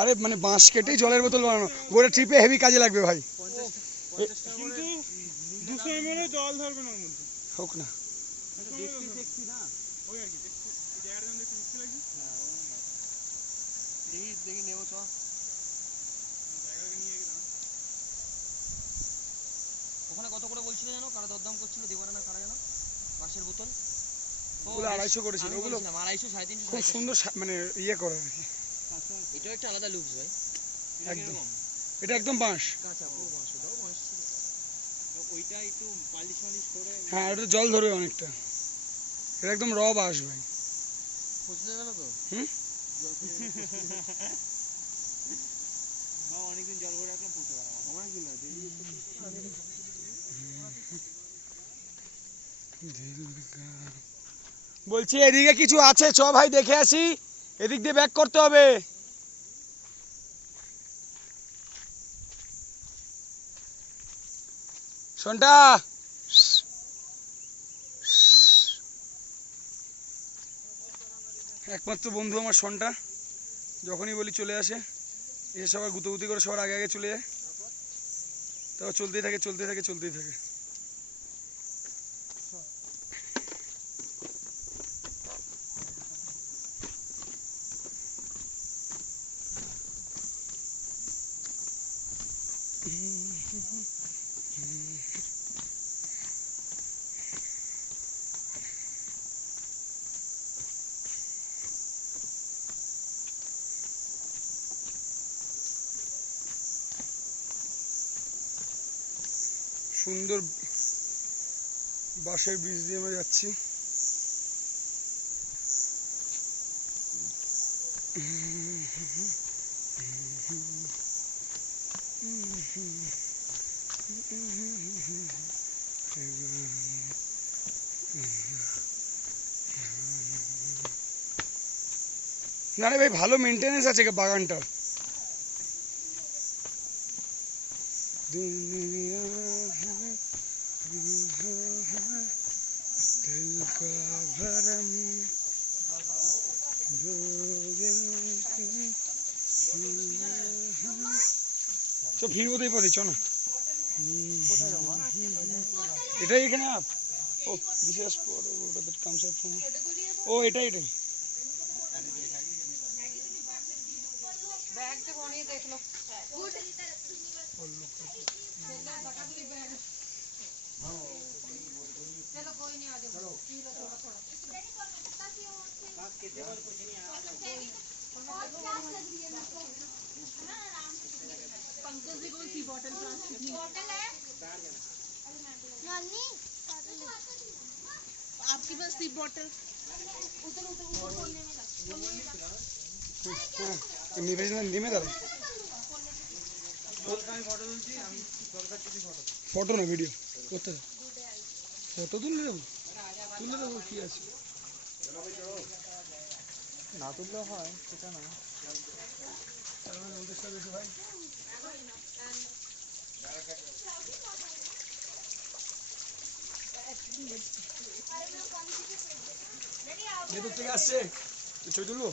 আরে মানে বাঁশ কেটেই জলের বোতল বানানো, গোটা ট্রিপে হেভি কাজে লাগবে ভাই। হোক না, ওখানে কত করে বলছিল জানো? কারা দরদাম করছিল? দেবরা না কারা জানো? বাঁশের বোতল ওগুলো 250 করেছিল। ওগুলো 250 350 খুব সুন্দর মানে ইয়ে করে আর কি। এটা একটা আলাদা লুকস ভাই, একদম এটা একদম বাঁশ, কাঁচা পুরো বাঁশ। ওটাও বাঁশ ছিল, ওইটা একটু পালিশ মালিশ করে। হ্যাঁ এটা জল ধরবে অনেকটা, এটা একদম র বাঁশ ভাই। পৌঁছে যাবে না তো? হুম, অনেকদিন জল ভরে রাখলাম, পৌঁছে যাবে না। অনেকদিন না, বলছি এদিকে কিছু আছে, চ ভাই দেখে আসি, এদিক দিয়ে ব্যাক করতে হবে। শোনটা একমাত্র বন্ধু আমার শোনটা, যখনই বলি চলে আসে, এসে সবার গুতোগুতি করে সবার আগে আগে চলে যায়, তারপর চলতেই থাকে চলতেই থাকে চলতেই থাকে। সুন্দর বাঁশের ব্রিজ দিয়ে আমরা যাচ্ছি। না রে ভাই, ভালো মেনটেনেন্স আছে বাগানটা। চো ফিরবো তো এই পথে, চ না এটাই এখানে আপ। ও বিশেষ ও এটাই এটাই। आपके पास थी बॉटल? নেমে দাঁড়ায় ফটো না ভিডিও করতে, ফটো তুলে দেবো, তুলে দেবো কি আছে, না তুললেও হয়, সেটা না। ভাই ভেতর থেকে আসছে, ছবি তুলবো।